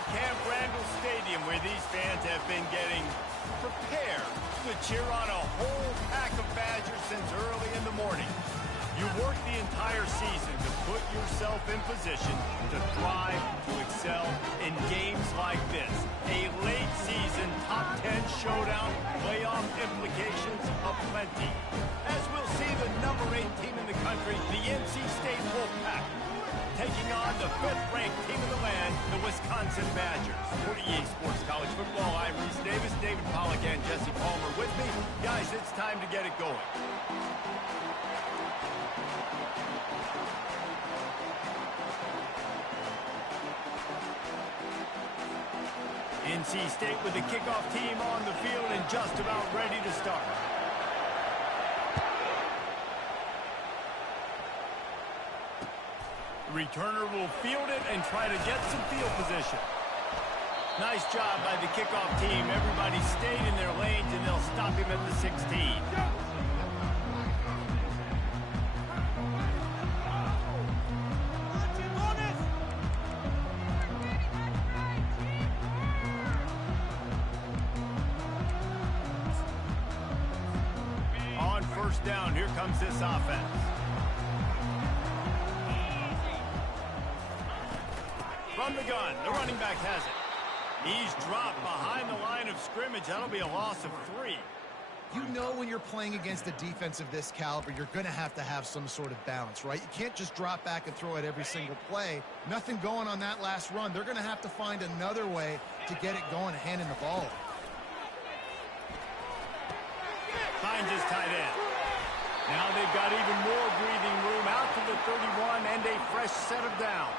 the Camp Randall Stadium, where these fans have been getting prepared to cheer on a whole pack of Badgers since early in the morning. You work the entire season to put yourself in position to thrive, to excel in games like this. A late season top 10 showdown, playoff implications aplenty. As we'll see the number 8 team in the country, the NC State Wolfpack, taking on the 5th-ranked team in the land, the Wisconsin Badgers. For EA Sports College Football, I'm Reese Davis, David Pollack, and Jesse Palmer with me. Guys, it's time to get it going. NC State with the kickoff team on the field and just about ready to start. The returner will field it and try to get some field position. Nice job by the kickoff team. Everybody stayed in their lanes, and they'll stop him at the 16. On first down, here comes this offense. From the gun, the running back has it. He's dropped behind the line of scrimmage. That'll be a loss of 3. You know when you're playing against a defense of this caliber, you're going to have some sort of balance, right? You can't just drop back and throw it every single play. Nothing going on that last run. They're going to have to find another way to get it going, handing the ball. Finds his tight end. Now they've got even more breathing room out to the 31 and a fresh set of downs.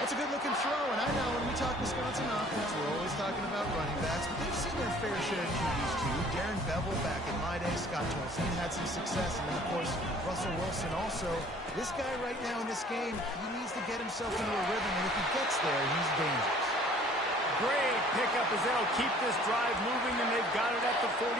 That's a good-looking throw, and I know when we talk Wisconsin offense, we're always talking about running backs, but they've seen their fair share of QBs too. Darren Bevel back in my day, Scott Johnson had some success, and then, of course, Russell Wilson also. This guy right now in this game, he needs to get himself into a rhythm, and if he gets there, he's dangerous. Great pickup as they'll keep this drive moving, and they've got it at the 45.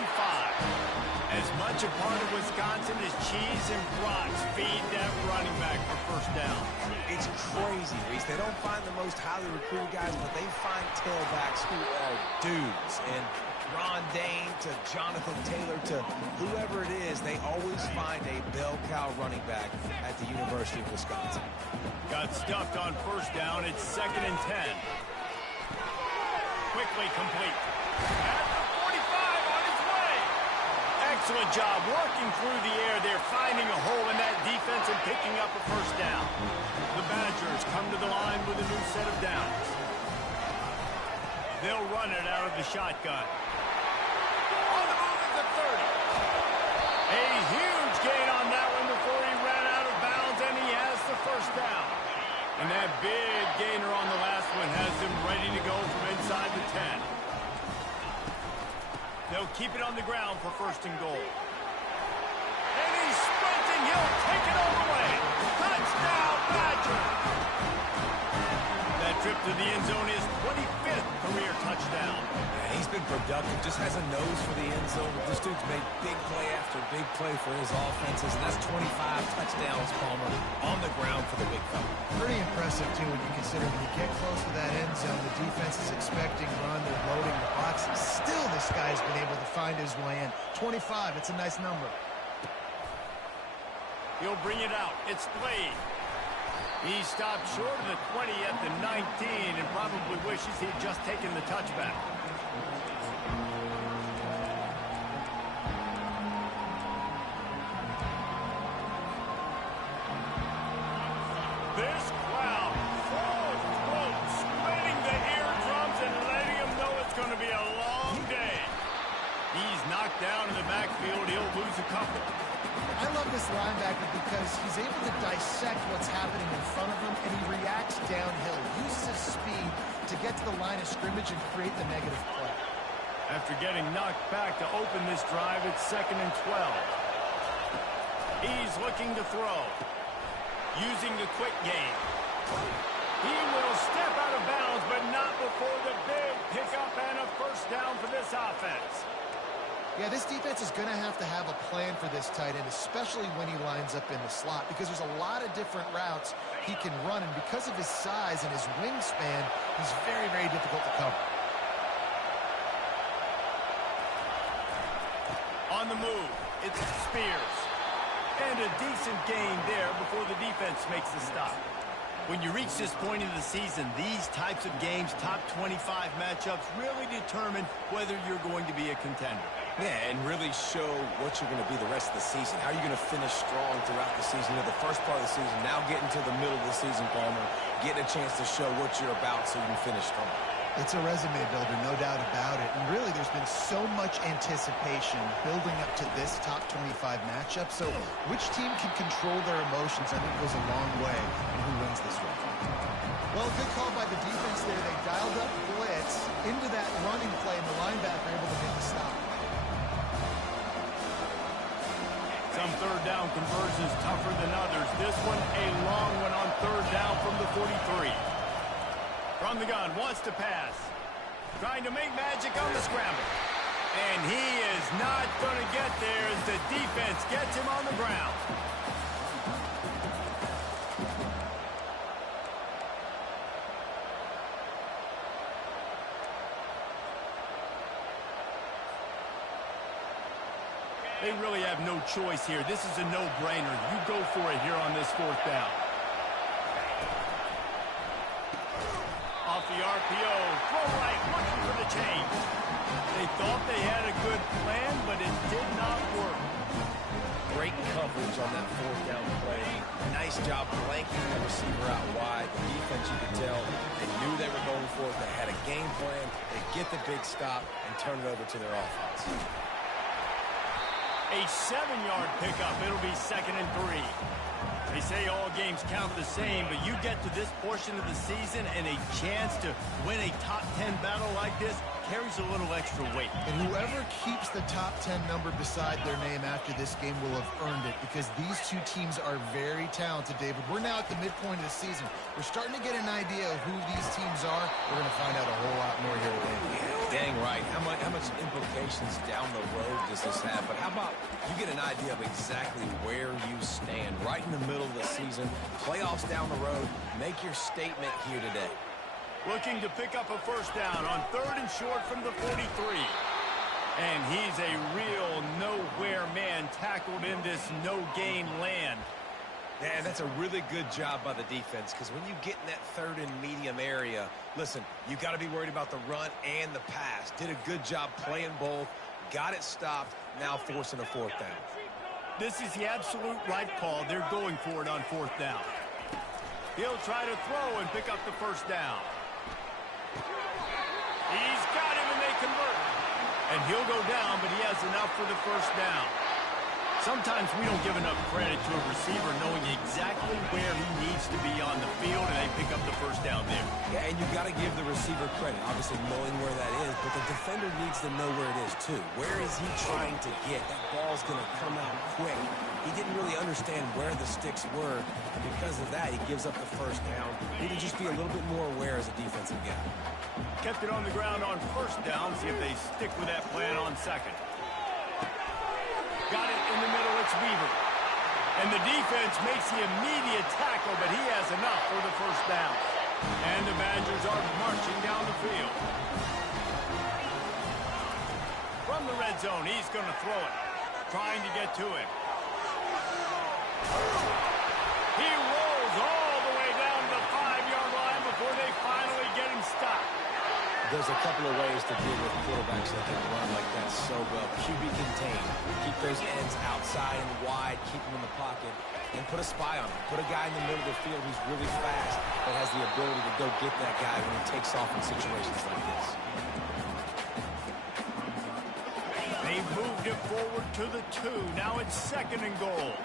As much a part of Wisconsin as cheese and brats, feed that running back for first down. It's crazy, Reese. They don't find the most highly recruited guys, but they find tailbacks who are dudes. And Ron Dane to Jonathan Taylor to whoever it is, they always find a bell cow running back at the University of Wisconsin. Got stuffed on first down. It's 2nd and 10. Quickly complete. At the 45 on his way. Excellent job working through the air. They're finding a hole in that defense and picking up a first down. The Badgers come to the line with a new set of downs. They'll run it out of the shotgun. On the move at the 30. A huge gain on that one before he ran out of bounds, and he has the first down. And that big gainer on the last one has him ready to go from inside the 10. They'll keep it on the ground for 1st and goal. And he's sprinting. He'll take it all the way. Touchdown, Badger. That trip to the end zone is 25th career touchdown. Yeah, he's been productive, just has a nose for the end zone. This dude's made big play after big play for his offenses, and that's 25 touchdowns, Palmer, on the ground for the big fella. Pretty impressive, too, when you consider when you get close to that end zone, the defense is expecting run, they're loading the boxes. Still, this guy's been able to find his way in. 25, it's a nice number. He'll bring it out. It's Slade. He stopped short of the 20 at the 19 and probably wishes he'd just taken the touchback. This crowd, full throat, splitting the eardrums and letting them know it's going to be a long day. He's knocked down in the backfield. He'll lose a couple. I love this linebacker because he's able to dissect what's happening in front of him, and he reacts downhill. He uses his speed to get to the line of scrimmage and create the negative play. After getting knocked back to open this drive, it's 2nd and 12. He's looking to throw. Using the quick game. He will step out of bounds, but not before the big pickup and a first down for this offense. Yeah, this defense is going to have a plan for this tight end, especially when he lines up in the slot, because there's a lot of different routes he can run, and because of his size and his wingspan, he's very, very difficult to cover. On the move, it's Spears. And a decent gain there before the defense makes the stop. When you reach this point in the season, these types of games, top 25 matchups, really determine whether you're going to be a contender. Yeah, and really show what you're going to be the rest of the season. How are you going to finish strong throughout the season? The first part of the season, now getting to the middle of the season, Palmer, getting a chance to show what you're about so you can finish strong. It's a resume builder, no doubt about it. And really, there's been so much anticipation building up to this top 25 matchup. So which team can control their emotions, I think, goes a long way in who wins this one. Well, good call by the defense there. They dialed up blitz into that running play, and the linebacker able to make the stop. Some third down conversions tougher than others. This one a long one on third down from the 43. From the gun, wants to pass. Trying to make magic on the scramble. And he is not going to get there as the defense gets him on the ground. They really have no choice here. This is a no-brainer. You go for it here on this fourth down. Off the RPO, throw right, looking for the change. They thought they had a good plan, but it did not work. Great coverage on that fourth down play. Nice job blanking the receiver out wide. The defense, you could tell, they knew they were going for it. They had a game plan. They get the big stop and turn it over to their offense. A 7-yard pickup. It'll be 2nd and 3. They say all games count the same, but you get to this portion of the season and a chance to win a top 10 battle like this carries a little extra weight. And whoever keeps the top 10 number beside their name after this game will have earned it, because these two teams are very talented, David. We're now at the midpoint of the season. We're starting to get an idea of who these teams are. We're going to find out a whole lot more here today. Dang right. How much implications down the road does this have? But how about you get an idea of exactly where you stand right in the middle of the season, playoffs down the road, make your statement here today. Looking to pick up a first down on 3rd and short from the 43. And he's a real nowhere man tackled in this no-gain land. Man, that's a really good job by the defense, because when you get in that 3rd and medium area, listen, you got to be worried about the run and the pass. Did a good job playing both, got it stopped, now forcing a 4th down. This is the absolute right call. They're going for it on 4th down. He'll try to throw and pick up the first down. He's got him and they convert. And he'll go down, but he has enough for the first down. Sometimes we don't give enough credit to a receiver knowing exactly where he needs to be on the field, and they pick up the first down there. Yeah, and you got to give the receiver credit, obviously knowing where that is, but the defender needs to know where it is too. Where is he trying to get? That ball's going to come out quick. He didn't really understand where the sticks were, and because of that, he gives up the first down. Need to just be a little bit more aware as a defensive guy. Kept it on the ground on first down. See if they stick with that plan on 2nd. Got it in the middle, it's Weaver. And the defense makes the immediate tackle, but he has enough for the first down. And the Badgers are marching down the field. From the red zone, he's going to throw it. Trying to get to it. He rolls all the way down the 5-yard line before they finally get him stopped. There's a couple of ways to deal with quarterbacks that can run like that so well. QB contained. Keep those ends outside and wide. Keep them in the pocket. And put a spy on him. Put a guy in the middle of the field who's really fast that has the ability to go get that guy when he takes off in situations like this. They moved it forward to the 2. Now it's 2nd and goal.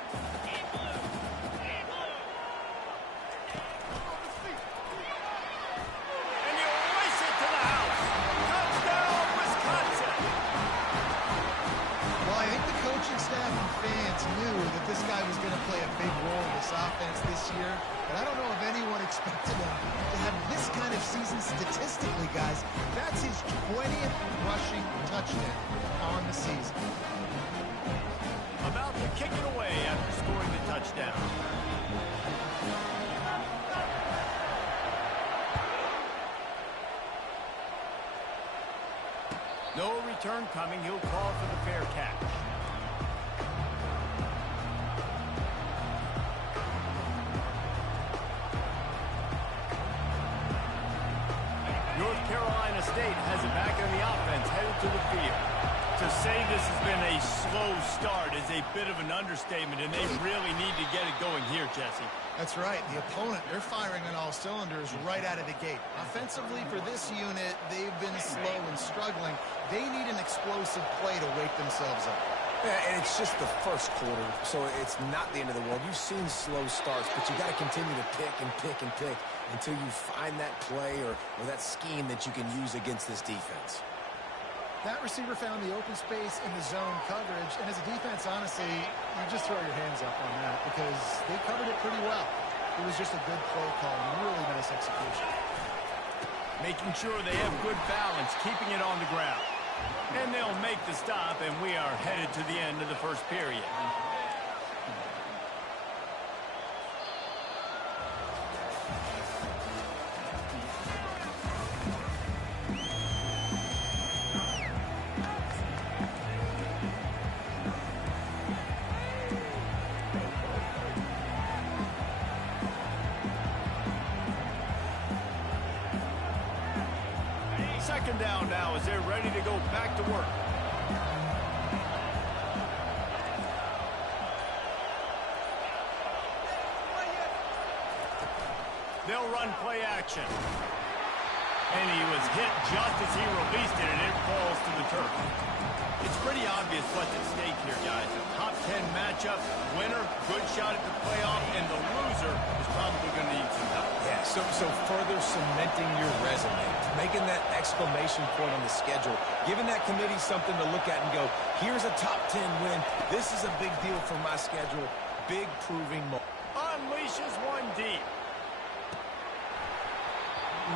offense this year, but I don't know if anyone expected him to have this kind of season statistically, guys. That's his 20th rushing touchdown on the season. About to kick it away after scoring the touchdown. No return coming. He'll call for the fair catch. North Carolina State has it back in the offense, headed to the field. To say this has been a slow start is a bit of an understatement, and they really need to get it going here, Jesse. That's right. The opponent, they're firing on all cylinders right out of the gate. Offensively, for this unit, they've been slow and struggling. They need an explosive play to wake themselves up. Yeah, and it's just the first quarter, so it's not the end of the world. You've seen slow starts, but you got to continue to pick and pick and pick until you find that play or that scheme that you can use against this defense. That receiver found the open space in the zone coverage, and as a defense, honestly, you just throw your hands up on that because they covered it pretty well. It was just a good play call and really nice execution. Making sure they have good balance, keeping it on the ground. And they'll make the stop, and we are headed to the end of the first period. Second down now as they're ready to go back to work. They'll run play action. And he was hit just as he released it, and it falls to the turf. It's pretty obvious what's at stake here, guys. A top 10 matchup, winner, good shot at the playoff, and the loser is probably going to need some help. Yeah, so further cementing your resume, making that exclamation point on the schedule, giving that committee something to look at and go, here's a top 10 win. This is a big deal for my schedule. Big proving moment. Unleashes one deep.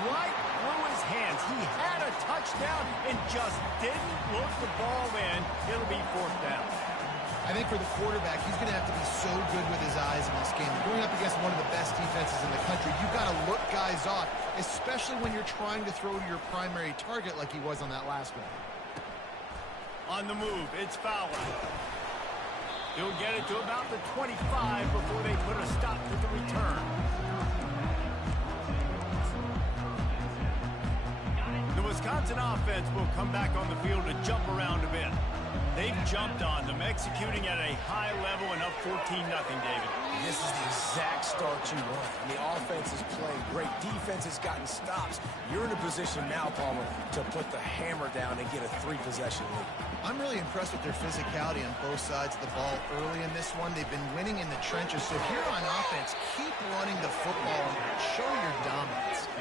Right through his hands. He had a touchdown and just didn't look the ball in. It'll be fourth down. I think for the quarterback, he's going to have to be so good with his eyes in this game. Going up against one of the best defenses in the country, you've got to look guys off, especially when you're trying to throw to your primary target like he was on that last one. On the move, it's Fowler. He'll get it to about the 25 before they put a stop to the return. The Wisconsin offense will come back on the field to jump around a bit. They've jumped on them, executing at a high level and up 14-0, David. This is the exact start you want. And the offense is playing great. Defense has gotten stops. You're in a position now, Palmer, to put the hammer down and get a 3-possession lead. I'm really impressed with their physicality on both sides of the ball early in this one. They've been winning in the trenches. So here on offense, keep running the football and show your dominance.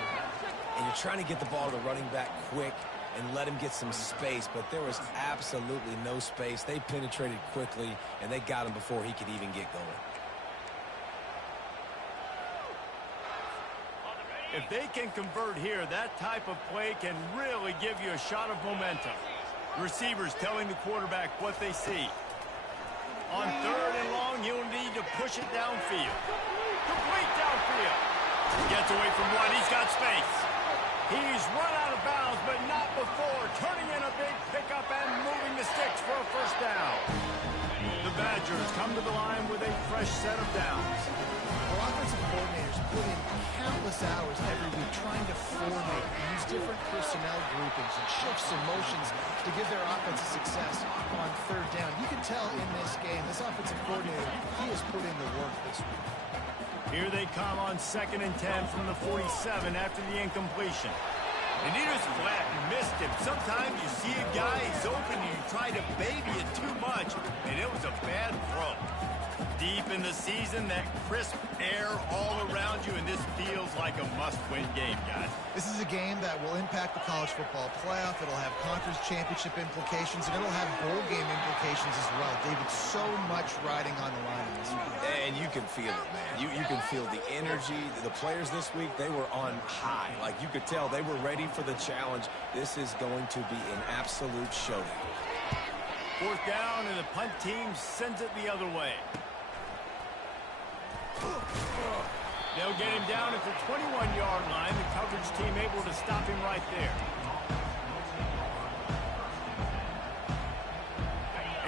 And you're trying to get the ball to the running back quick and let him get some space, but there was absolutely no space. They penetrated quickly, and they got him before he could even get going. If they can convert here, that type of play can really give you a shot of momentum. Receivers telling the quarterback what they see. On third and long, he'll need to push it downfield. Complete downfield. Gets away from one. He's got space. He's run out of bounds, but not before turning in a big pickup and moving the sticks for a first down. The Badgers come to the line with a fresh set of downs. Our offensive coordinators put in countless hours every week trying to formate, use different personnel groupings and shifts and motions to give their offense success on third down. You can tell in this game, this offensive coordinator, he has put in the work this week. Here they come on 2nd and 10 from the 47 after the incompletion. And he just flat and missed him. Sometimes you see a guy, he's open, and you try to baby it too much, and it was a bad throw. Deep in the season, that crisp air all around you, and this feels like a must-win game, guys. This is a game that will impact the college football playoff. It'll have conference championship implications, and it'll have bowl game implications as well. David, so much riding on the line in this one. And you can feel it, man. You can feel the energy. The players this week, they were on high. Like, you could tell they were ready for the challenge. This is going to be an absolute showdown. Fourth down, and the punt team sends it the other way. They'll get him down at the 21-yard line. The coverage team able to stop him right there.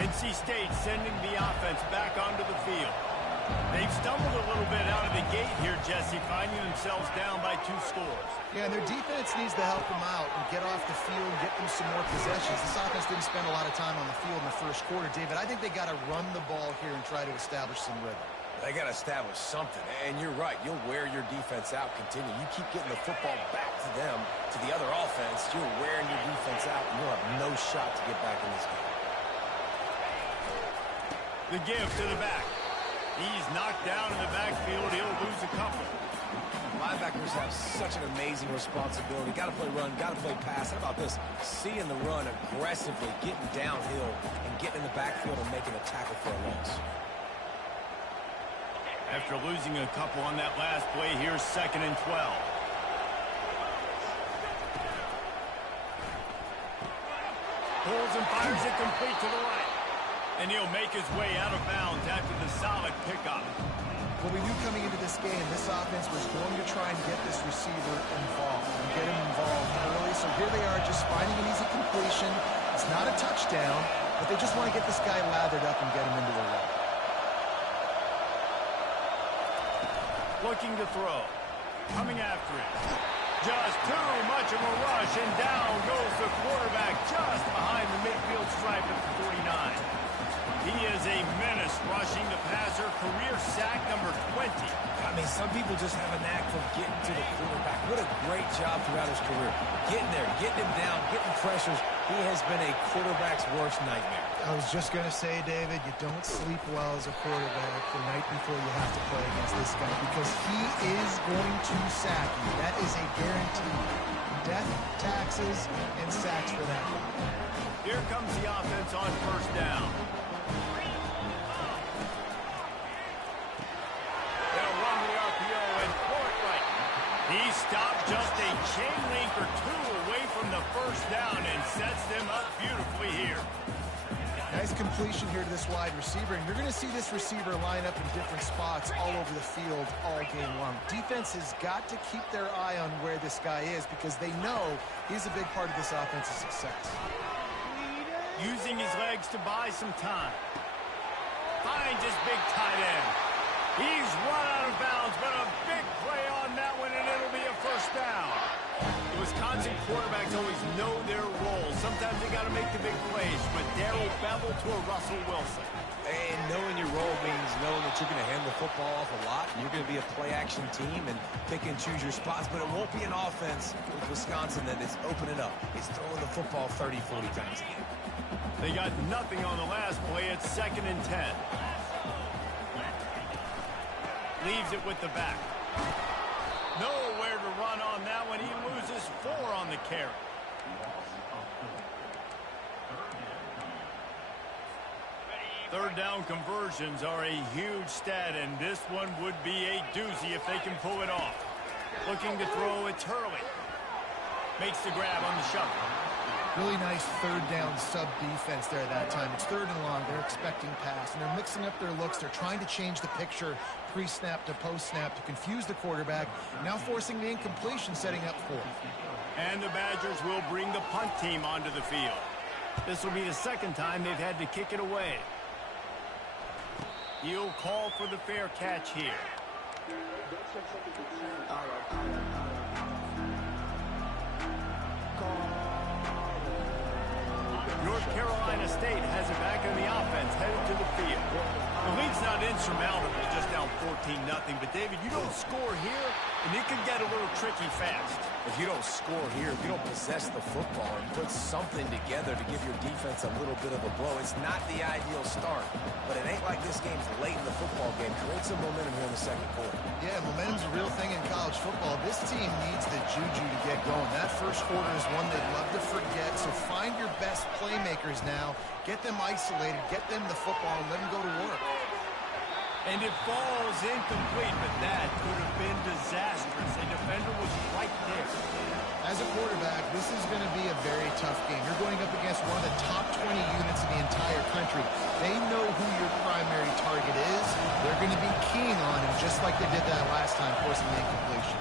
NC State sending the offense back onto the field. They've stumbled a little bit out of the gate here, Jesse, finding themselves down by 2 scores. Yeah, and their defense needs to help them out and get off the field, get them some more possessions. This offense didn't spend a lot of time on the field in the first quarter, David. I think they got to run the ball here and try to establish some rhythm. They got to establish something, and you're right. You'll wear your defense out, continue. You keep getting the football back to them, to the other offense, you're wearing your defense out, and you'll have no shot to get back in this game. The give to the back. He's knocked down in the backfield. He'll lose a couple. Linebackers have such an amazing responsibility. Got to play run, got to play pass. How about this? Seeing the run aggressively, getting downhill, and getting in the backfield and making a tackle for a loss. After losing a couple on that last play, here's 2nd and 12. Pulls and fires it complete to the right. And he'll make his way out of bounds after the solid pickup. Well, we knew coming into this game, this offense was going to try and get this receiver involved and get him involved early. So here they are just finding an easy completion. It's not a touchdown, but they just want to get this guy lathered up and get him into the run. Looking to throw. Coming after it. Just too much of a rush, and down goes the quarterback just behind the midfield stripe at the 49. He is a menace rushing the passer. Career sack number 20. I mean, some people just have a knack for getting to the quarterback. What a great job throughout his career. Getting there, getting him down, getting pressures. He has been a quarterback's worst nightmare. I was just going to say, David, you don't sleep well as a quarterback the night before you have to play against this guy because he is going to sack you. That is a guarantee. Death, taxes, and sacks for that guy. Here comes the offense on 1st down. They'll run the RPO and pull it right. He stopped just a chain link or 2 away from the 1st down and sets them up beautifully here. Nice completion here to this wide receiver, and you're going to see this receiver line up in different spots all over the field all game long. Defense has got to keep their eye on where this guy is because they know he's a big part of this offense's success. Using his legs to buy some time. Finds his big tight end. He's run out of bounds, but a big play on that one, and it'll be a 1st down. The Wisconsin quarterbacks always know their role. Sometimes they got to make the big plays, but Darrell Bevel to a Russell Wilson. And knowing your role means knowing that you're going to hand the football off a lot, and you're going to be a play-action team and pick and choose your spots, but it won't be an offense with Wisconsin that is opening up. It's throwing the football 30, 40 times a game. They got nothing on the last play. It's 2nd and 10. Leaves it with the back. Nowhere to run on that one. He loses 4 on the carry. Third down conversions are a huge stat, and this one would be a doozy if they can pull it off. Looking to throw, it's Hurley. Makes the grab on the shuffle. Really nice 3rd down sub-defense there that time. It's 3rd and long. They're expecting pass, and they're mixing up their looks. They're trying to change the picture pre-snap to post-snap to confuse the quarterback, now forcing the incompletion, setting up 4th. And the Badgers will bring the punt team onto the field. This will be the 2nd time they've had to kick it away. He'll call for the fair catch here. North Carolina State has it back in the offense, headed to the field. The lead's not insurmountable, just down 14-0. But, David, you don't score here, and it can get a little tricky fast. If you don't score here, if you don't possess the football and put something together to give your defense a little bit of a blow, it's not the ideal start. But it ain't like this game's late in the football game. Create some momentum here in the second quarter. Yeah, momentum's a real thing in college football. This team needs the juju to get going. That first quarter is one they'd love to forget, so find your best playmakers now. Get them isolated, get them the football, and let them go to work. And it falls incomplete, but that could have been disastrous. A defender was right there. As a quarterback, this is going to be a very tough game. You're going up against one of the top 20 units in the entire country. They know who your primary target is. They're going to be keying on him, just like they did that last time, forcing the incompletion.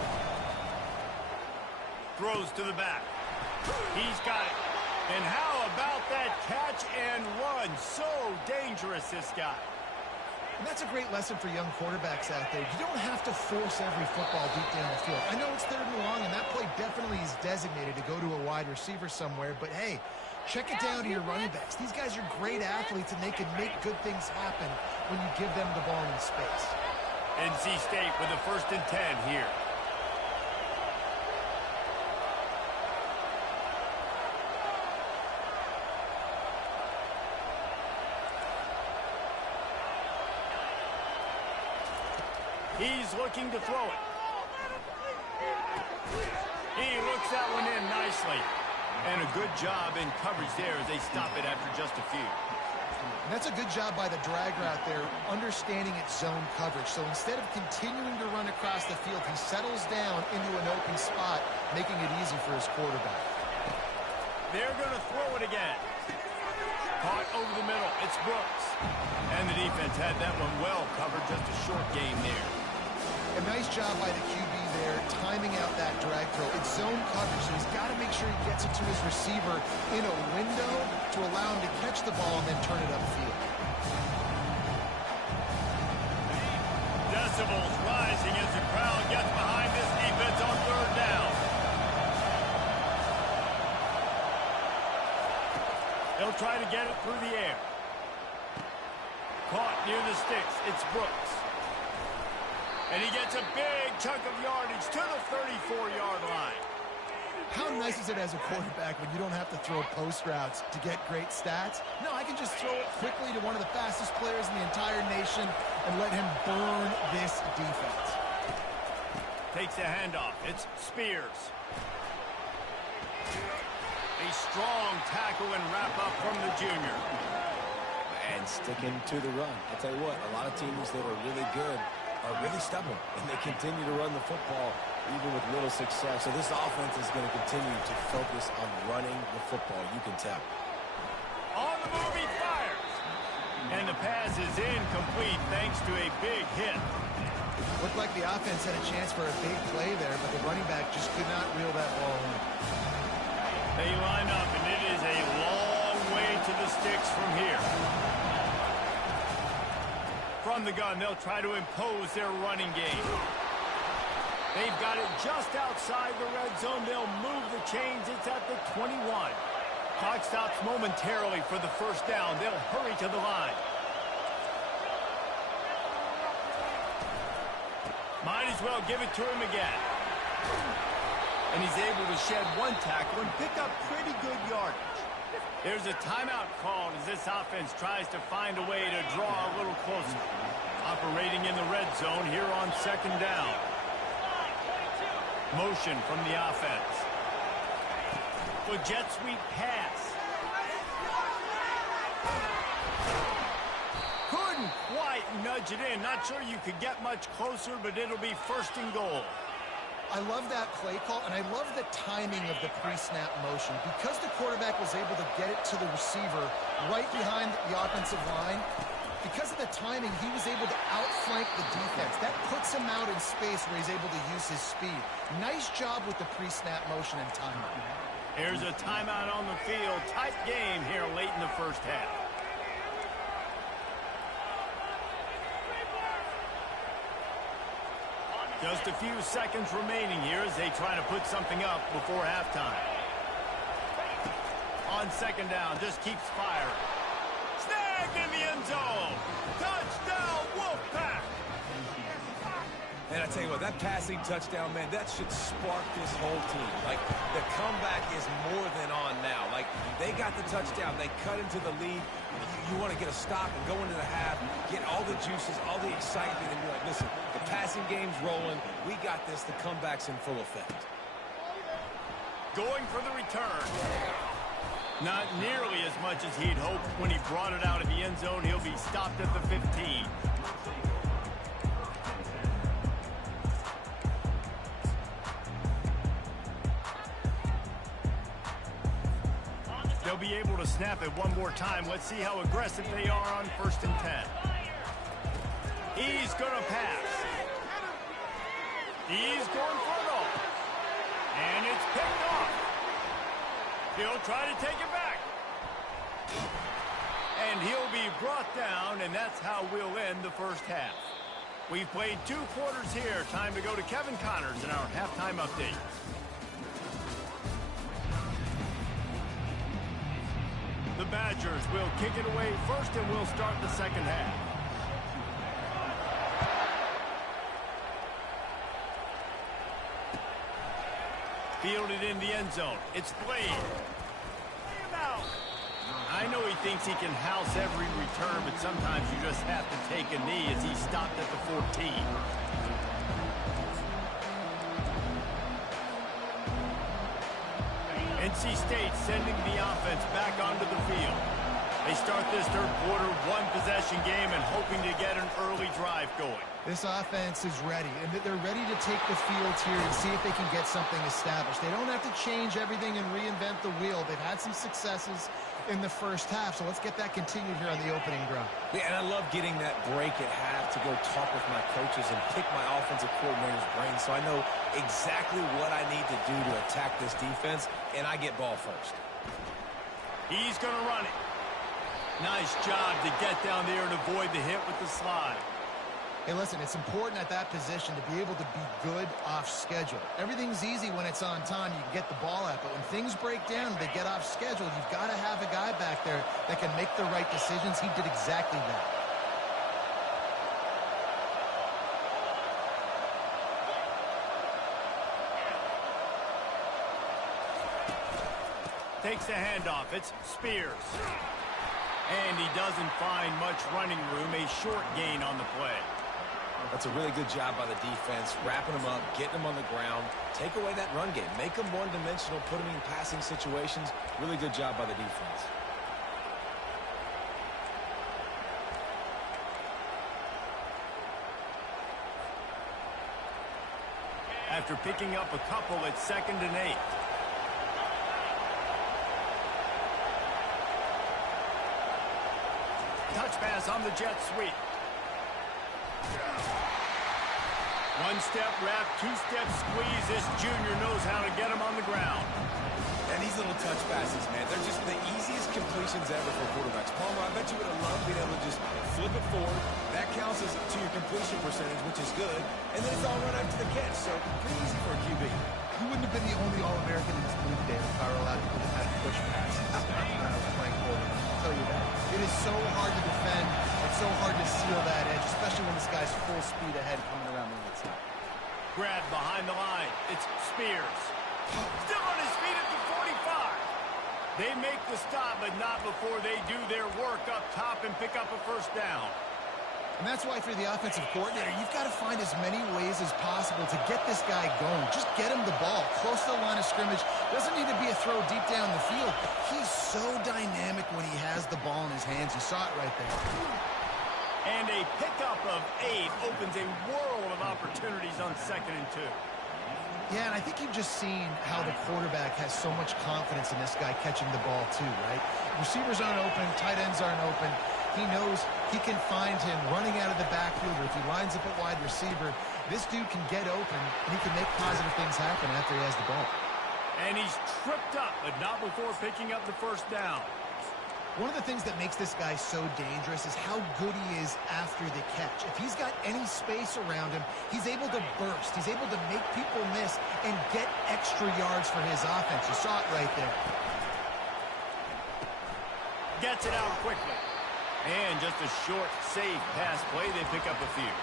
Throws to the back. He's got it. And how about that catch and run? So dangerous, this guy. And that's a great lesson for young quarterbacks out there. You don't have to force every football deep down the field. I know it's 3rd and long, and that play definitely is designated to go to a wide receiver somewhere, but hey, check it down to your running backs. These guys are great athletes, and they can make good things happen when you give them the ball in space. NC State with a 1st and 10 here. He's looking to throw it. He looks that one in nicely. And a good job in coverage there as they stop it after just a few. And that's a good job by the drag route there, understanding its zone coverage. So instead of continuing to run across the field, he settles down into an open spot, making it easy for his quarterback. They're going to throw it again. Caught over the middle. It's Brooks. And the defense had that one well covered. Just a short game there. A nice job by the QB there, timing out that drag throw. It's zone coverage, so he's got to make sure he gets it to his receiver in a window to allow him to catch the ball and then turn it upfield. Decibels rising as the crowd gets behind this defense on 3rd down. They'll try to get it through the air. Caught near the sticks. It's Brooks. And he gets a big chunk of yardage to the 34-yard line. How nice is it as a quarterback when you don't have to throw post routes to get great stats? No, I can just throw it quickly to one of the fastest players in the entire nation and let him burn this defense. Takes a handoff. It's Spears. A strong tackle and wrap up from the junior. And sticking to the run. I'll tell you what, a lot of teams that are really good are really stubborn, and they continue to run the football even with little success. So this offense is going to continue to focus on running the football, you can tell. On the move, he fires. And the pass is incomplete thanks to a big hit. Looked like the offense had a chance for a big play there, but the running back just could not reel that ball in. They line up, and it is a long way to the sticks from here. From the gun, they'll try to impose their running game. They've got it just outside the red zone. They'll move the chains. It's at the 21. Clock stops momentarily for the 1st down. They'll hurry to the line. Might as well give it to him again. And he's able to shed one tackle and pick up pretty good yardage. There's a timeout called as this offense tries to find a way to draw a little closer. Operating in the red zone here on 2nd down. Motion from the offense. The jet sweep pass. Couldn't quite nudge it in. Not sure you could get much closer, but it'll be 1st and goal. I love that play call, and I love the timing of the pre-snap motion. Because the quarterback was able to get it to the receiver right behind the offensive line, because of the timing, he was able to outflank the defense. That puts him out in space where he's able to use his speed. Nice job with the pre-snap motion and timing. Here's a timeout on the field. Tight game here late in the 1st half. Just a few seconds remaining here as they try to put something up before halftime. On 2nd down, just keeps firing. Snagged in the end zone. Touchdown, Wolfpack. And I tell you what, that passing touchdown, man, that should spark this whole team. Like, the comeback is more than on now. Like, they got the touchdown. They cut into the lead. You want to get a stop and go into the half, get all the juices, all the excitement, and be like, listen, the passing game's rolling. We got this. The comeback's in full effect. Going for the return. Not nearly as much as he'd hoped when he brought it out of the end zone. He'll be stopped at the 15. They'll be able to snap it one more time. Let's see how aggressive they are on 1st and 10. He's going to pass. He's going for it all. And it's picked off. He'll try to take it back. And he'll be brought down, and that's how we'll end the first half. We've played 2 quarters here. Time to go to Kevin Connors in our halftime update. The Badgers will kick it away first, and we'll start the second half. Fielded in the end zone. It's Blade. I know he thinks he can house every return, but sometimes you just have to take a knee as he stopped at the 14. NC State sending the offense back onto the field. They start this third quarter one-possession game and hoping to get an early drive going. This offense is ready, and they're ready to take the field here and see if they can get something established. They don't have to change everything and reinvent the wheel. They've had some successes in the first half, so let's get that continued here on the opening drive. Yeah, and I love getting that break at half to go talk with my coaches and pick my offensive coordinator's brain so I know exactly what I need to do to attack this defense, and I get ball first. He's going to run it. Nice job to get down there and avoid the hit with the slide. Hey, listen, it's important at that position to be able to be good off schedule. Everything's easy when it's on time. You can get the ball out, but when things break down and they get off schedule, you've got to have a guy back there that can make the right decisions. He did exactly that. Takes the handoff. It's Spears. And he doesn't find much running room. A short gain on the play. That's a really good job by the defense, wrapping them up, getting them on the ground. Take away that run game. Make them one-dimensional, put them in passing situations. Really good job by the defense. After picking up a couple, it's 2nd and 8. Touch pass on the jet sweep. One-step wrap, two-step squeeze. This junior knows how to get him on the ground. And these little touch passes, man, they're just the easiest completions ever for quarterbacks. Palmer, I bet you would have loved being able to just flip it forward. That counts as to your completion percentage, which is good. And then it's all run up to the catch, so pretty easy for a QB. You wouldn't have been the only All-American in this league today if I were allowed to have push passes when I was playing quarterback. I'll tell you that. It is so hard to defend. It's so hard to seal that edge, especially when this guy's full speed ahead coming around the outside. Grab behind the line. It's Spears. Still on his feet at the 45. They make the stop, but not before they do their work up top and pick up a first down. And that's why for the offensive coordinator, you've got to find as many ways as possible to get this guy going. Just get him the ball close to the line of scrimmage. Doesn't need to be a throw deep down the field. He's so dynamic when he has the ball in his hands. You saw it right there. And a pickup of 8 opens a world of opportunities on 2nd and 2. Yeah, and I think you've just seen how the quarterback has so much confidence in this guy catching the ball too, right? Receivers aren't open, tight ends aren't open. He knows he can find him running out of the backfield, or if he lines up at wide receiver, this dude can get open, and he can make positive things happen after he has the ball. And he's tripped up, but not before picking up the first down. One of the things that makes this guy so dangerous is how good he is after the catch. If he's got any space around him, he's able to burst. He's able to make people miss and get extra yards for his offense. You saw it right there. Gets it out quickly. And just a short, safe pass play. They pick up a few.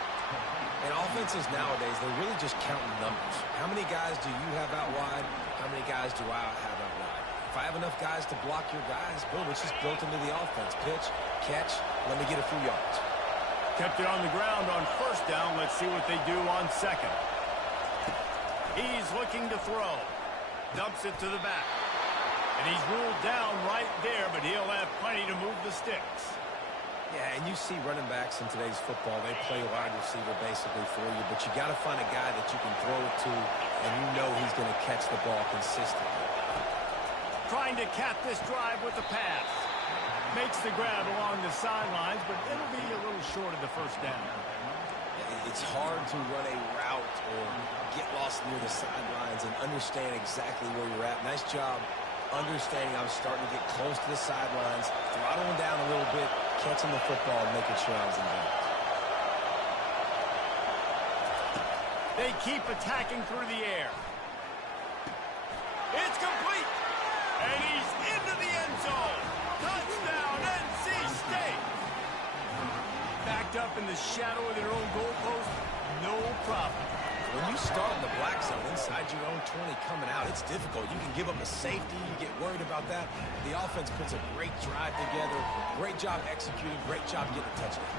And offenses nowadays, they're really just counting numbers. How many guys do you have out wide? How many guys do I have out wide? If I have enough guys to block your guys, boom, it's just built into the offense. Pitch, catch, let me get a few yards. Kept it on the ground on first down. Let's see what they do on second. He's looking to throw. Dumps it to the back. And he's ruled down right there, but he'll have plenty to move the sticks. Yeah, and you see running backs in today's football, they play wide receiver basically for you, but you got to find a guy that you can throw it to, and you know he's going to catch the ball consistently. Trying to cap this drive with the pass. Makes the grab along the sidelines, but it'll be a little short of the first down. It's hard to run a route or get lost near the sidelines and understand exactly where you're at. Nice job understanding I was starting to get close to the sidelines, throttling down a little bit, catching the football, and making sure I was in bounds. They keep attacking through the air. It's complete. And he's into the end zone. Touchdown, NC State. Backed up in the shadow of their own goalpost, no problem. When you start in the black zone inside your own 20 coming out, it's difficult. You can give up a safety. You get worried about that. The offense puts a great drive together. Great job executing. Great job getting a touchdown.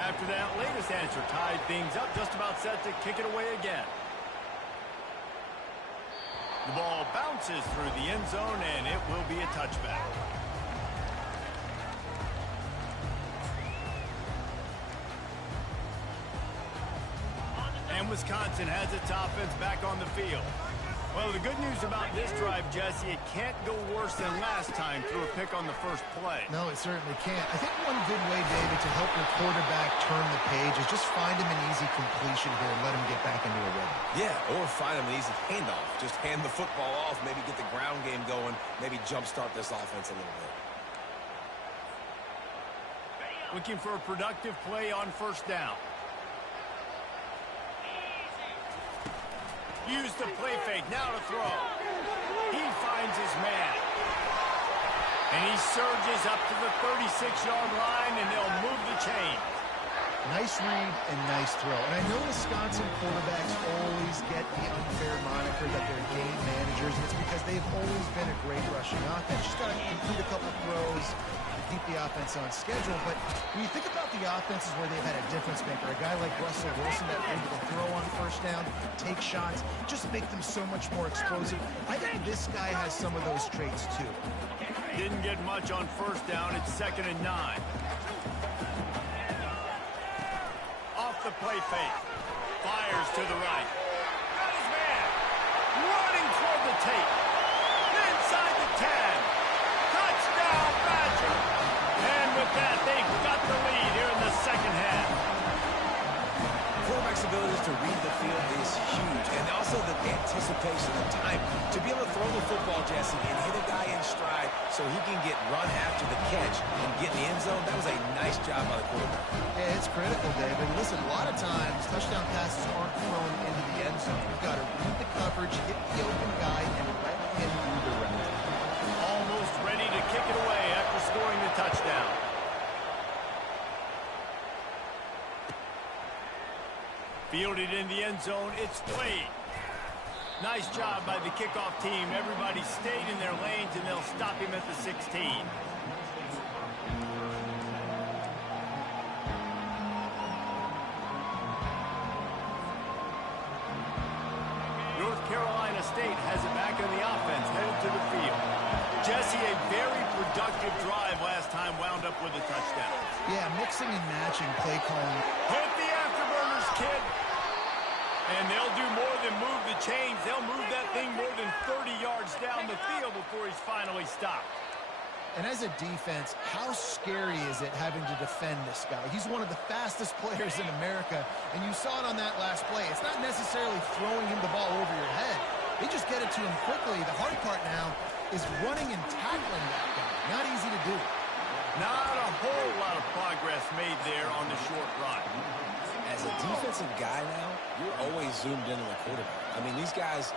After that latest answer tied things up, just about set to kick it away again. The ball bounces through the end zone, and it will be a touchback. And Wisconsin has its offense back on the field. Well, the good news about this drive, Jesse, it can't go worse than last time through a pick on the first play. No, it certainly can't. I think one good way, David, to help your quarterback turn the page is just find him an easy completion here and let him get back into a rhythm. Yeah, or find him an easy handoff. Just hand the football off, maybe get the ground game going, maybe jumpstart this offense a little bit. Looking for a productive play on first down. Use the play fake, now to throw. He finds his man. And he surges up to the 36-yard line, and they'll move the chain. Nice read and nice throw. And I know Wisconsin quarterbacks always get the unfair moniker that they're game managers, and it's because they've always been a great rushing offense. Just got to complete a couple throws to keep the offense on schedule. But when you think about the offenses where they've had a difference maker, a guy like Russell Wilson that able to throw on first down, take shots, just make them so much more explosive. I think this guy has some of those traits too. Didn't get much on first down. It's 2nd and 9. Off the play fake. Fires to the right. Got his man. Running toward the tape. Inside the 10. Touchdown, Badger. And with that, they've got the lead here in the second half. Quarterback's abilities to read the field is huge, and also the anticipation, the time to be able to throw the football, Jesse, and hit a guy in stride so he can get run after the catch and get in the end zone. That was a nice job by the quarterback. Yeah, it's critical, David. Listen, a lot of times touchdown passes aren't thrown into the end zone. You've got to read the coverage, hit the open guy, and let him do the rest. Almost ready to kick it away after scoring the touchdown. Fielded in the end zone, it's played. Nice job by the kickoff team. Everybody stayed in their lanes, and they'll stop him at the 16. North Carolina State has it back on the offense, headed to the field. Jesse, a very productive drive last time, wound up with a touchdown. Yeah, mixing and matching play calling. Hit the afterburners, kid. And they'll do more than move the chains. They'll move that thing more than 30 yards down the field before he's finally stopped. And as a defense, how scary is it having to defend this guy? He's one of the fastest players in America, and you saw it on that last play. It's not necessarily throwing him the ball over your head. They just get it to him quickly. The hard part now is running and tackling that guy. Not easy to do. Not a whole lot of progress made there on the short run. As a defensive guy now, you're always zoomed in on the quarterback. I mean, these guys,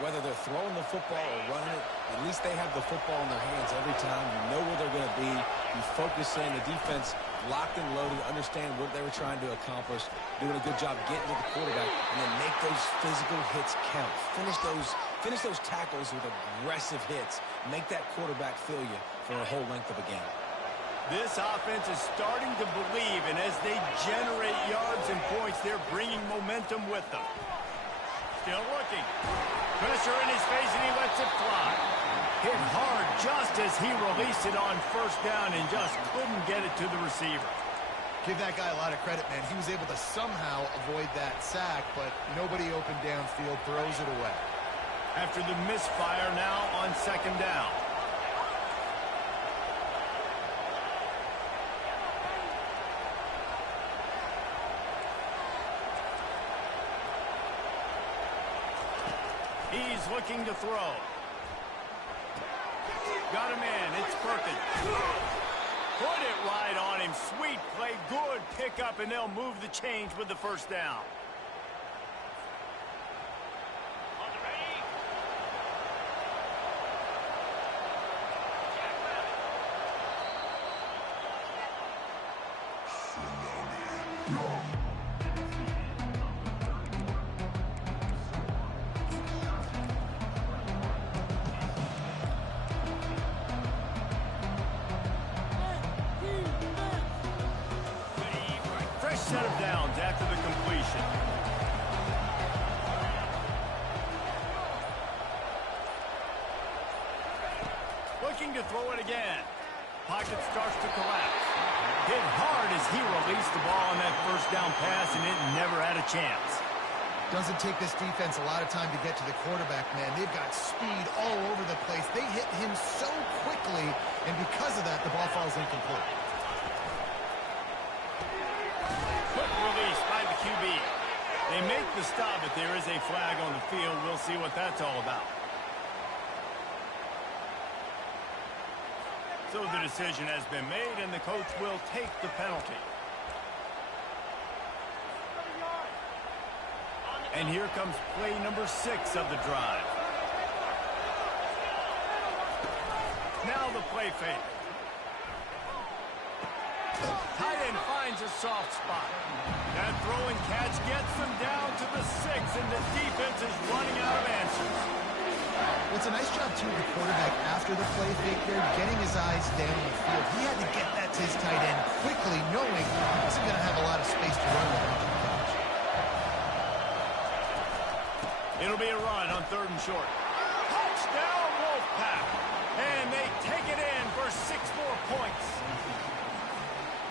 whether they're throwing the football or running it, at least they have the football in their hands every time. You know where they're going to be. You focus in. The defense locked and loaded, understand what they were trying to accomplish, doing a good job getting to the quarterback, and then make those physical hits count. Finish those tackles with aggressive hits. Make that quarterback feel you for a whole length of a game. This offense is starting to believe, and as they generate yards and points, they're bringing momentum with them. Still looking. Pressure in his face, and he lets it fly. Hit hard just as he released it on first down and just couldn't get it to the receiver. Give that guy a lot of credit, man. He was able to somehow avoid that sack, but nobody open downfield, throws it away. After the misfire now on second down. He's looking to throw. Got a man. It's Perkins. Put it right on him. Sweet play. Good pickup, and they'll move the change with the first down. Set of downs after the completion. Looking to throw it again. Pocket starts to collapse. Hit hard as he released the ball on that first down pass, and it never had a chance. Doesn't take this defense a lot of time to get to the quarterback, man. They've got speed all over the place. They hit him so quickly, and because of that, the ball falls incomplete. QB. They make the stop, but there is a flag on the field. We'll see what that's all about. So the decision has been made, and the coach will take the penalty. And here comes play number 6 of the drive. Now the play fake. Tight end finds a soft spot. That throw and catch gets them down to the 6, and the defense is running out of answers. It's a nice job, too, the quarterback after the play fake there, getting his eyes down the field. He had to get that to his tight end quickly, knowing he wasn't going to have a lot of space to run with after the catch. It'll be a run on 3rd and short. Touchdown, Wolfpack! And they take it in for 6 more points.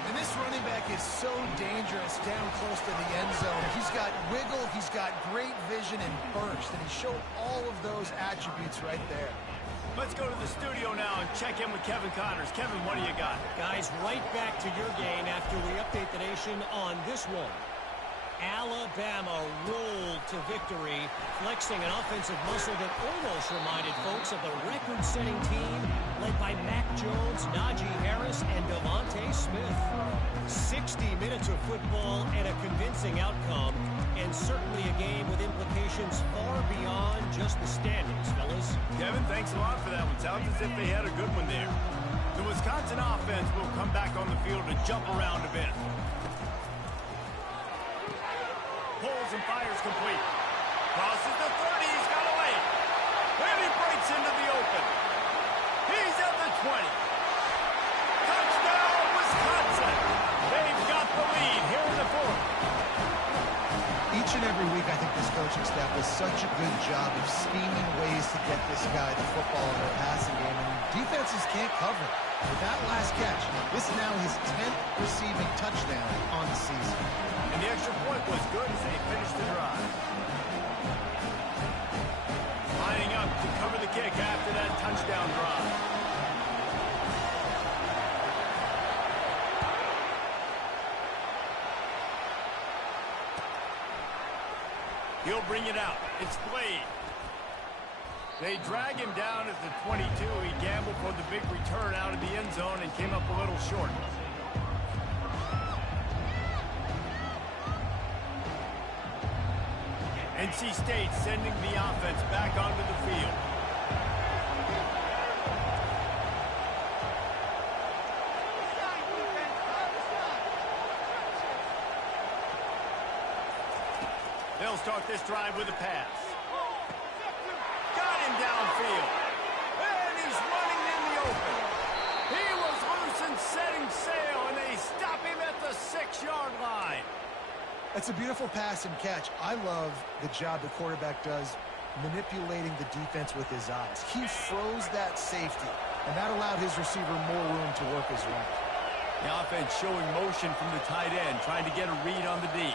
And this running back is so dangerous down close to the end zone. He's got wiggle, he's got great vision and burst, and he showed all of those attributes right there. Let's go to the studio now and check in with Kevin Connors. Kevin, what do you got? Guys, right back to your game after we update the nation on this one. Alabama rolled to victory, flexing an offensive muscle that almost reminded folks of the record-setting team led by Mac Jones, Najee Harris, and Devontae Smith. 60 minutes of football and a convincing outcome, and certainly a game with implications far beyond just the standings, fellas. Kevin, thanks a lot for that one. Sounds as if they had a good one there. The Wisconsin offense will come back on the field to jump around a bit. Pulls and fires complete. Crosses the 30. He's got away. And he breaks into the open. He's at the 20. Touchdown, Wisconsin. They've got the lead here in the 4th. Each and every week, I think this coaching staff does such a good job of scheming ways to get this guy the football in the passing game, and defenses can't cover it. With that last catch, this is now his 10th receiving touchdown on the season. And the extra point was good as they finished the drive. Lining up to cover the kick after that touchdown drive. He'll bring it out. It's Blade. They drag him down at the 22. He gambled for the big return out of the end zone and came up a little short. NC State sending the offense back onto the field. They'll start this drive with a pass. Got him downfield. And he's running in the open. He was loose and setting sail, and they stop him at the 6-yard line. That's a beautiful pass and catch. I love the job the quarterback does manipulating the defense with his eyes. He froze that safety, and that allowed his receiver more room to work his route. The offense showing motion from the tight end, trying to get a read on the D.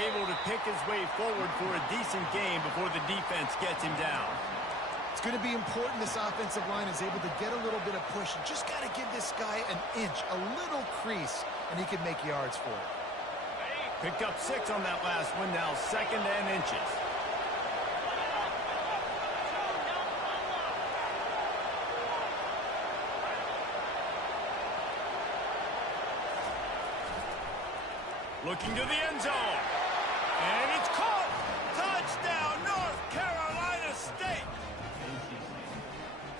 Able to pick his way forward for a decent game before the defense gets him down. It's going to be important this offensive line is able to get a little bit of push. You just got to give this guy an inch, a little crease, and he can make yards for it. Picked up 6 on that last one, now 2nd and inches. Looking to the end zone. And it's caught. Touchdown, North Carolina State.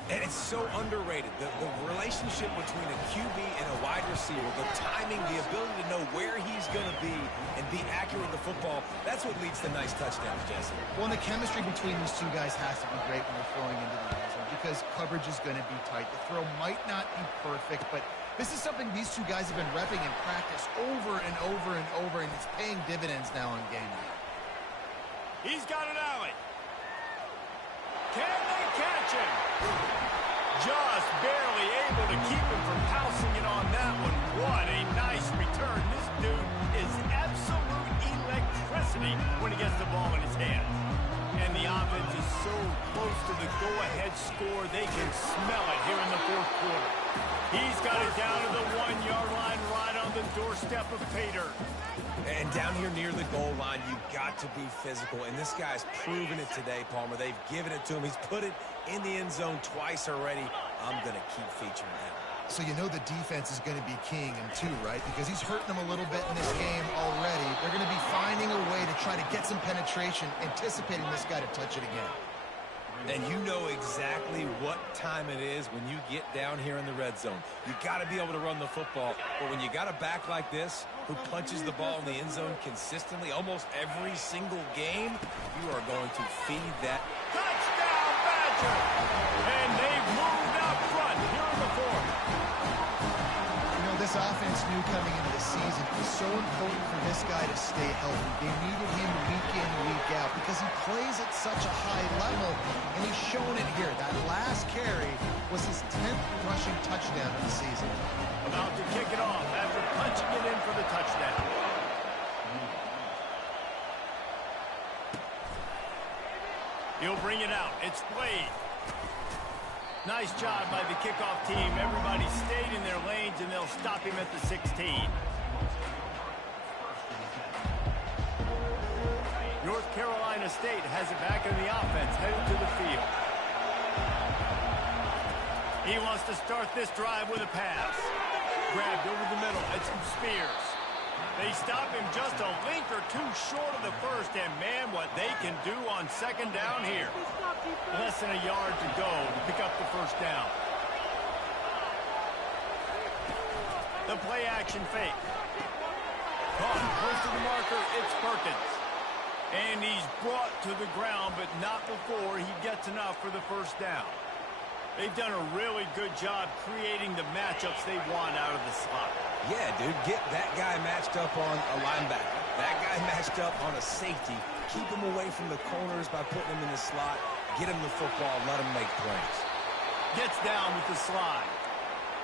And it's so underrated. The relationship between a QB and a wide receiver, the timing, the ability to know where he's going to be and be accurate with the football, that's what leads to nice touchdowns, Jesse. Well, and the chemistry between these two guys has to be great when they're throwing into the end zone because coverage is going to be tight. The throw might not be perfect, but this is something these two guys have been repping in practice over and over and over, and it's paying dividends now on game day. He's got an alley. Can they catch him? Just barely able to keep him from pouncing it on that one. What a nice return. This dude is absolute electricity when he gets the ball in his hands. And the offense is so close to the go-ahead score, they can smell it here in the 4th quarter. He's got it down to the 1-yard line right on the doorstep of pay dirt. And down here near the goal line, you've got to be physical. And this guy's proven it today, Palmer. They've given it to him. He's put it in the end zone twice already. I'm going to keep featuring that. So you know the defense is going to be keying him too, right? Because he's hurting them a little bit in this game already. They're going to be finding a way to try to get some penetration, anticipating this guy to touch it again. And you know exactly what time it is when you get down here in the red zone. You got to be able to run the football. But when you got a back like this who punches the ball in the end zone consistently almost every single game, you are going to feed that. Touchdown, Badger! And they've moved out front here in the 4th. You know, this offense knew coming into the season it was so important for this guy to stay healthy. They needed him week in, week out because he plays at such a high level, and he's shown it here. That last carry was his 10th rushing touchdown of the season. About to kick it off after punching it in for the touchdown. He'll bring it out. It's Blade. Nice job by the kickoff team. Everybody stayed in their lanes, and they'll stop him at the 16. North Carolina State has it back in the offense, headed to the field. He wants to start this drive with a pass. Grabbed over the middle. It's some Spears. They stop him just a link or two short of the first, and man, what they can do on 2nd down here. Less than a yard to go to pick up the 1st down. The play action fake. Caught close to the marker, it's Perkins. And he's brought to the ground, but not before he gets enough for the 1st down. They've done a really good job creating the matchups they want out of the slot. Yeah, dude, get that guy matched up on a linebacker. That guy matched up on a safety. Keep him away from the corners by putting him in the slot. Get him the football, let him make plays. Gets down with the slide.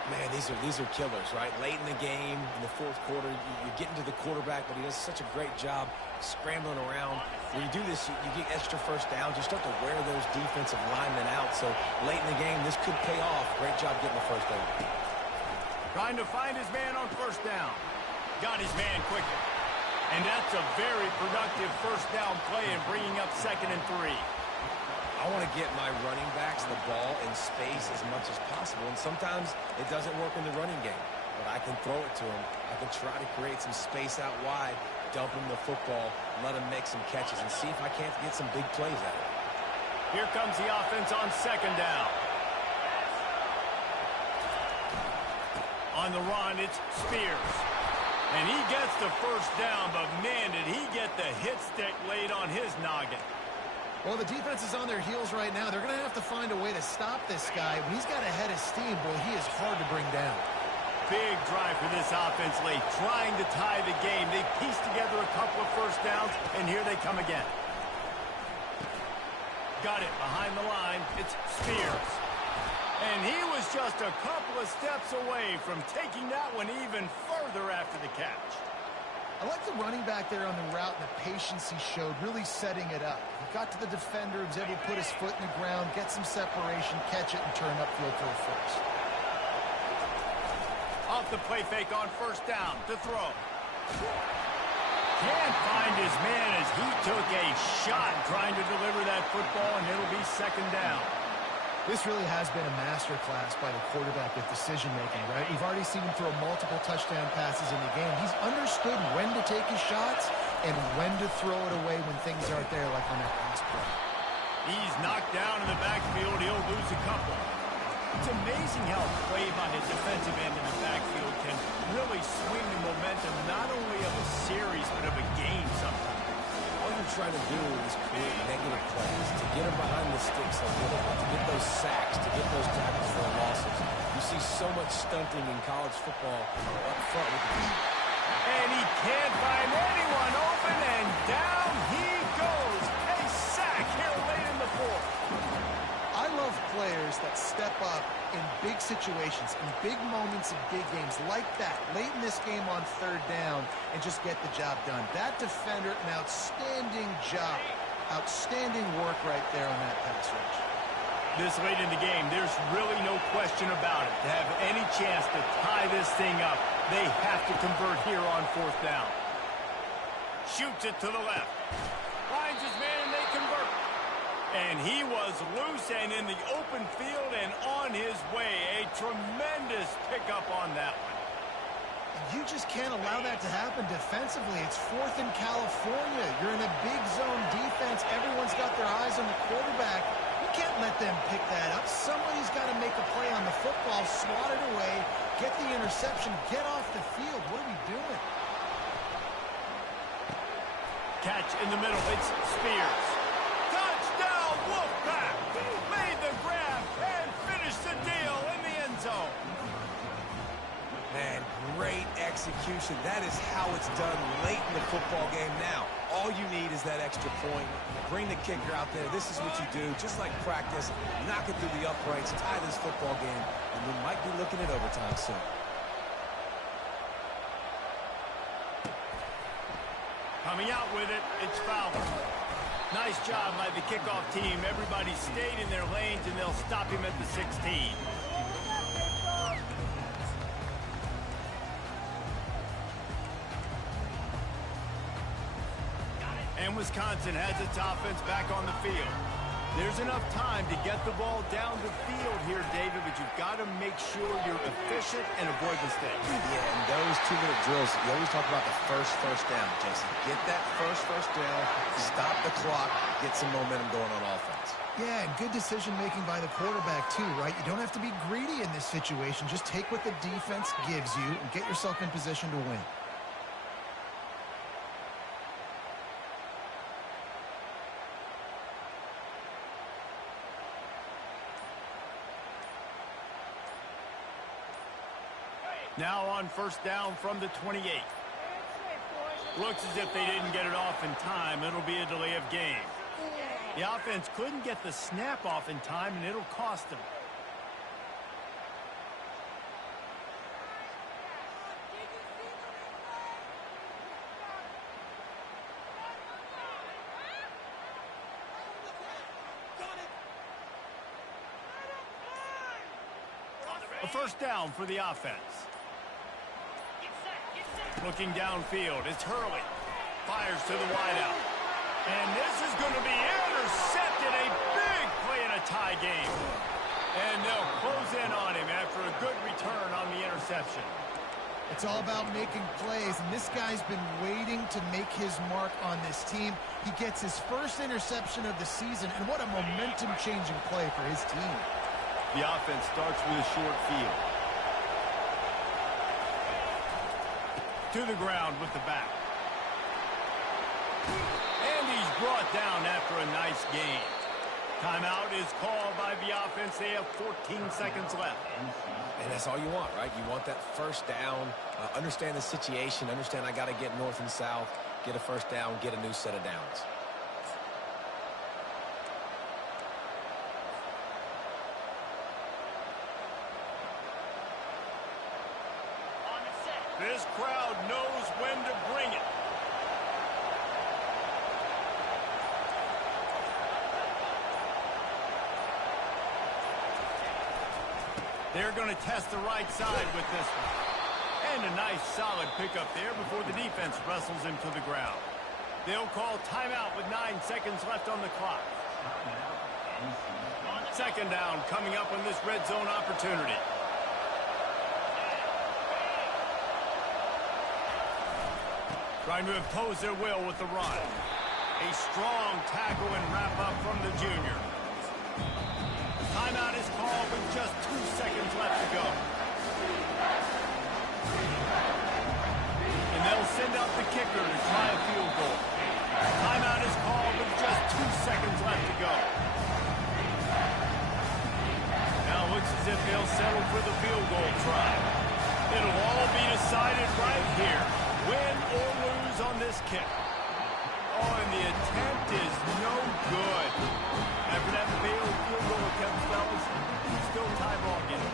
Man, these are killers, right? Late in the game, in the 4th quarter, you're getting to the quarterback, but he does such a great job scrambling around. When you do this, you get extra 1st downs. You start to wear those defensive linemen out. So late in the game, this could pay off. Great job getting the 1st down. Trying to find his man on 1st down. Got his man quicker. And that's a very productive 1st down play and bringing up 2nd and 3. I want to get my running backs the ball in space as much as possible. And sometimes it doesn't work in the running game. But I can throw it to him. I can try to create some space out wide, dump him the football, let him make some catches, and see if I can't get some big plays out of it. Here comes the offense on 2nd down. On the run, it's Spears. And he gets the first down, but man, did he get the hit stick laid on his noggin. Well, the defense is on their heels right now. They're going to have to find a way to stop this guy. When he's got a head of steam, boy, he is hard to bring down. Big drive for this offense late, trying to tie the game. They pieced together a couple of first downs, and here they come again. Got it behind the line. It's Spears. And he was just a couple of steps away from taking that one even further after the catch. I like the running back there on the route and the patience he showed, really setting it up. He got to the defender, was able to put his foot in the ground, get some separation, catch it, and turn upfield for a first. Off the play fake on first down to throw. Can't find his man as he took a shot trying to deliver that football, and it'll be second down. This really has been a masterclass by the quarterback with decision-making, right? We've already seen him throw multiple touchdown passes in the game. He's understood when to take his shots and when to throw it away when things aren't there, like on that pass play. He's knocked down in the backfield. He'll lose a couple. It's amazing how play by his defensive end in the backfield can really swing the momentum not only of a series but of a game sometimes. All you're trying to do is create negative plays, to get them behind the sticks a little bit, to get those sacks, to get those tackles for losses. You see so much stunting in college football up front with the team. And he can't find anyone open, and down he goes. A sack here late in the fourth. I love players that step up in big situations, in big moments of big games like that, late in this game on third down, and just get the job done. That defender, an outstanding job. Outstanding work right there on that pass rush. This late in the game, there's really no question about it. To have any chance to tie this thing up, they have to convert here on fourth down. Shoots it to the left. Finds his man, and they convert. And he was loose and in the open field and on his way. A tremendous pickup on that one. You just can't allow that to happen defensively. It's fourth in California. You're in a big zone defense. Everyone's got their eyes on the quarterback. You can't let them pick that up. Somebody's got to make a play on the football, swat it away, get the interception, get off the field. What are we doing? Catch in the middle. It's Spears. Touchdown, Wolfpack! Made the grab and finished the deal in the end zone. Man, great execution. That is how it's done late in the football game now. All you need is that extra point. Bring the kicker out there. This is what you do. Just like practice, knock it through the uprights, tie this football game, and we might be looking at overtime soon. Coming out with it, it's Fowler. Nice job by the kickoff team. Everybody stayed in their lanes, and they'll stop him at the 16. And Wisconsin has its offense back on the field. There's enough time to get the ball down the field here, David, but you've got to make sure you're efficient and avoid mistakes. Yeah, and those 2-minute drills, you always talk about the first down, Jason. Get that first down, stop the clock, get some momentum going on offense. Yeah, and good decision-making by the quarterback, too, right? You don't have to be greedy in this situation. Just take what the defense gives you and get yourself in position to win. Now on first down from the 28. Looks as if they didn't get it off in time. It'll be a delay of game. The offense couldn't get the snap off in time, and it'll cost them. A first down for the offense. Looking downfield, it's Hurley. Fires to the wideout. And this is going to be intercepted. A big play in a tie game. And they'll close in on him after a good return on the interception. It's all about making plays, and this guy's been waiting to make his mark on this team. He gets his first interception of the season, and what a momentum-changing play for his team. The offense starts with a short field. To the ground with the back. And he's brought down after a nice gain. Timeout is called by the offense. They have 14 seconds left. And that's all you want, right? You want that first down, understand the situation, understand I got to get north and south, get a first down, get a new set of downs. This crowd knows when to bring it. They're going to test the right side with this one. And a nice solid pickup there before the defense wrestles him to the ground. They'll call timeout with 9 seconds left on the clock. Second down coming up on this red zone opportunity. Trying to impose their will with the run. A strong tackle and wrap-up from the junior. Timeout is called with just 2 seconds left to go. And they'll send out the kicker to try a field goal. Timeout is called with just 2 seconds left to go. Now it looks as if they'll settle for the field goal try. It'll all be decided right here. Win or lose on this kick. Oh, and the attempt is no good. After that failed field goal attempt, fellas, still tie ball game.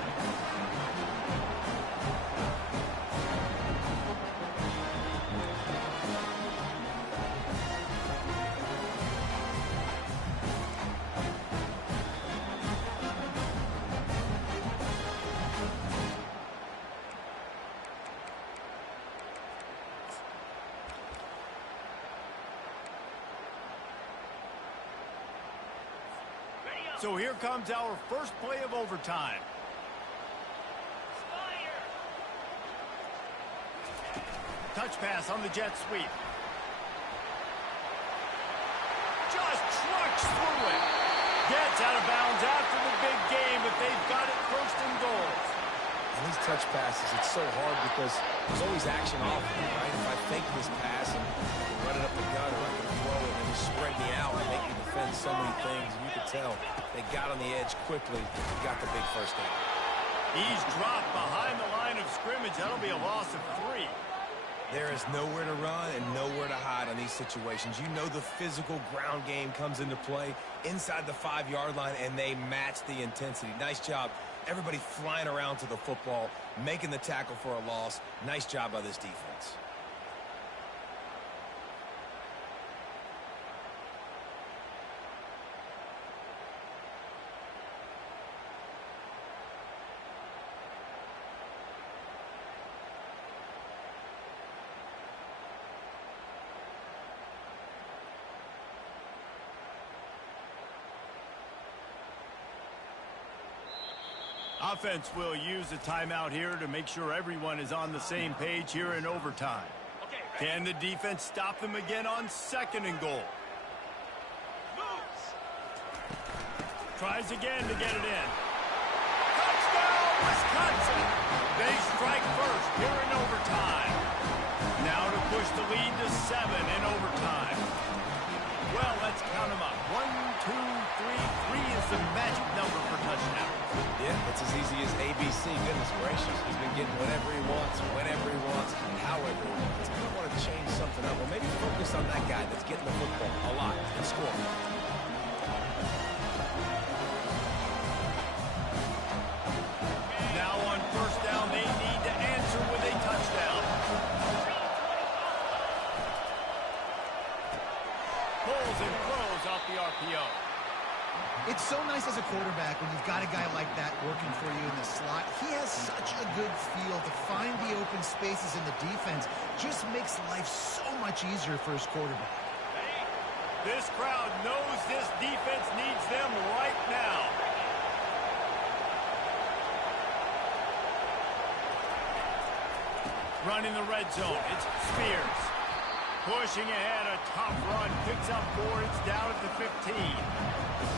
So here comes our first play of overtime. Touch pass on the jet sweep. Just trucks through it. Gets out of bounds after the big game, but they've got it first and goal. And these touch passes, it's so hard because there's always action off of it, right? If I fake this pass and I can run it up the gut or I can throw it and just spread me out and make me defend so many things, and you can tell they got on the edge quickly, got the big first down. He's dropped behind the line of scrimmage. That'll be a loss of 3. There is nowhere to run and nowhere to hide on these situations. You know the physical ground game comes into play inside the 5-yard line, and they match the intensity. Nice job. Everybody flying around to the football, making the tackle for a loss. Nice job by this defense. Offense will use a timeout here to make sure everyone is on the same page here in overtime. Can the defense stop them again on second and goal? Tries again to get it in. Touchdown, Wisconsin! They strike first here in overtime. Now to push the lead to 7 in overtime. Well, let's count them up. 1, 2, 3. 3 is the magic number for touchdowns. Yeah, it's as easy as ABC. Goodness gracious. He's been getting whatever he wants, whenever he wants, however he wants. He's going to want to change something up. Or maybe focus on that guy that's getting the football a lot and scoring. Now on first down, they need to answer with a touchdown. Pulls and throws off the RPO. It's so nice as a quarterback when you've got a guy like that working for you in the slot. He has such a good feel to find the open spaces in the defense. Just makes life so much easier for his quarterback. This crowd knows this defense needs them right now. Running the red zone, it's Spears. Pushing ahead, a tough run, picks up 4, it's down at the 15.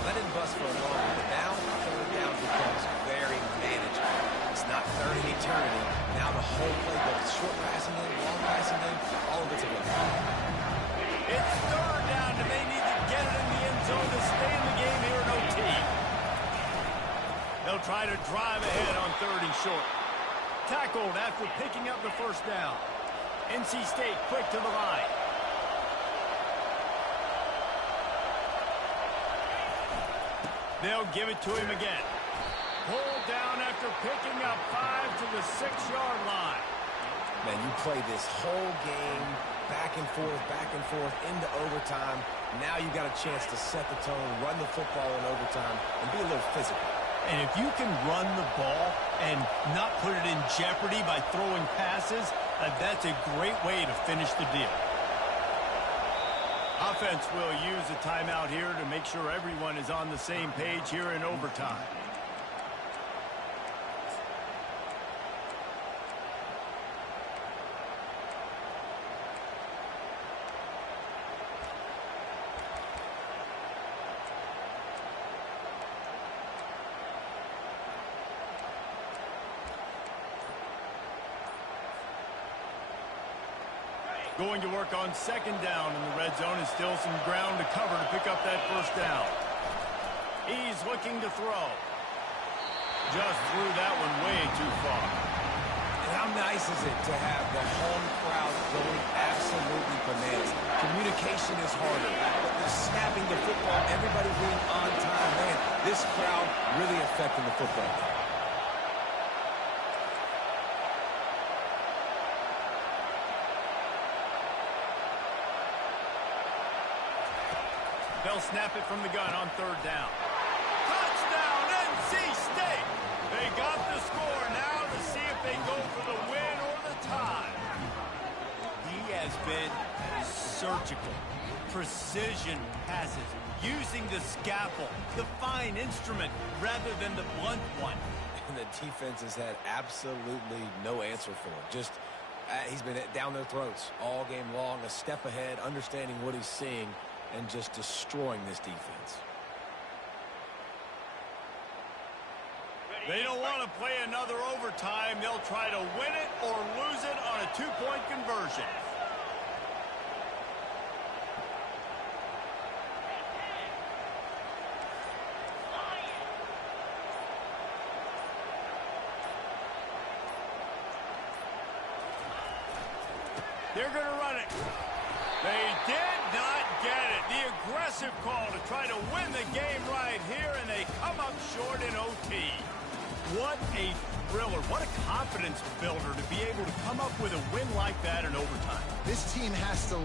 Let it bust for a moment, but now third down becomes very manageable. It's not third in eternity. Now the whole playbook is short passing in, long try to drive ahead on 3rd and short. Tackled after picking up the first down. NC State quick to the line. They'll give it to him again. Pulled down after picking up 5 to the 6-yard line. Man, you play this whole game back and forth into overtime. Now you got a chance to set the tone, run the football in overtime, and be a little physical. And if you can run the ball and not put it in jeopardy by throwing passes, that's a great way to finish the deal. Offense will use a timeout here to make sure everyone is on the same page here in overtime. Going to work on 2nd down in the red zone, and still some ground to cover to pick up that first down. He's looking to throw. Just threw that one way too far. And how nice is it to have the home crowd going absolutely bananas? Communication is harder, but they're snapping the football, everybody being on time. Man, this crowd really affecting the football game. They'll snap it from the gun on 3rd down. Touchdown, NC State! They got the score now to see if they go for the win or the tie. He has been surgical. Precision passes, using the scalpel, the fine instrument, rather than the blunt one. And the defense has had absolutely no answer for him. Just, he's been down their throats all game long, a step ahead, understanding what he's seeing, and just destroying this defense. They don't want to play another overtime. They'll try to win it or lose it on a 2-point conversion. They're going to run it. They did not get it. The aggressive call to try to win the game right here, and they come up short in OT. What a thriller. What a confidence builder to be able to come up with a win like that in overtime. This team has to